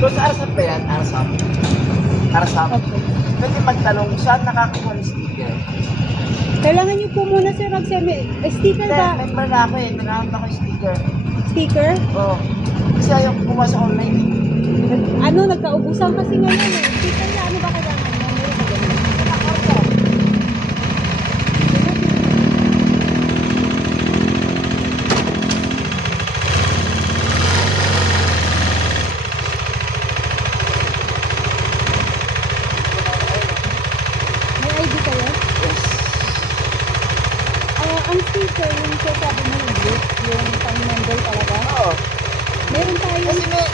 Kung sa Arsap ba yan? Arsap? Arsap? Okay. Pwede magtanong, saan nakakakuha ng sticker? Kailangan niyo po muna sir mag-semi. Sticker Hindi, ba? member na ako eh. Naghahanap ako yung sticker. Sticker? Oo. Kasi ayaw ko kumuha sa online eh. Ano, nagkaubusan kasi ngayon eh. Sticker na ano ba kailangan mo? Meron ba ganun? May ID kayo? Yes. Ang sticker, yung sabi mo yung blue, yung pang-member talaga. Oo. Meron tayo. Kasi may...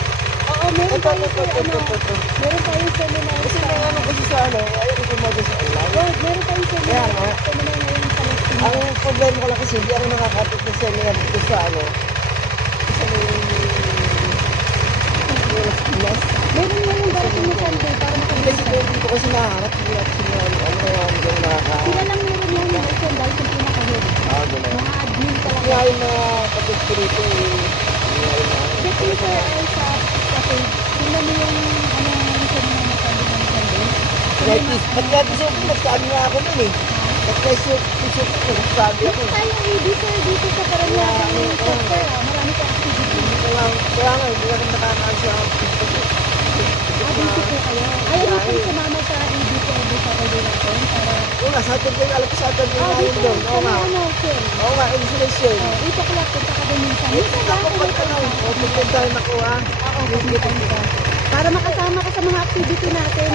Oo, meron tayo Ito. meron tayong seminar Kasi sa... may ano kasi sa ano, ayaw ko kumuha sa online. Meron tayong seminar. Kaya nga. Seminar ngayon sa Palestina. Ang problema ko lang kasi hindi ako nakakapit ng seminar dito sa ano. Sa Pinas. Meron ngayon darating na Sunday para Kasi makabisa. dito kasi nahanap, hindi natin sila ano kaya hindi ako nakaka... Sila lang meron yan yung sandal sa pinaka-head. Gano'n. Mga admin talaga. Kaya yung mga kapit rito eh. Check nyo sir ay sa page. Tingnan mo yung ano yung seminar na Sunday ng Sunday. Nagsabi nga ako nun eh. Nagsabi ko, nagsabi ako. Dito tayo ID sir dito sa Paranaque ng sector. Marami pa activity. Kaya nga, hindi naman nakakansya ang Busy po kayo. Ayaw mo pong sumama sa ID po every Saturday natin para... Oo nga, Saturday, alam ko Saturday nga yun dito. doon. Oo nga. Ano, sir? Oo nga, installation. 8 o'clock, punta ka doon minsan. Minsan lang, Ako pag ano, pag tayo nakuha. Oo, pupunta ka. Para makasama ka sa mga activity natin.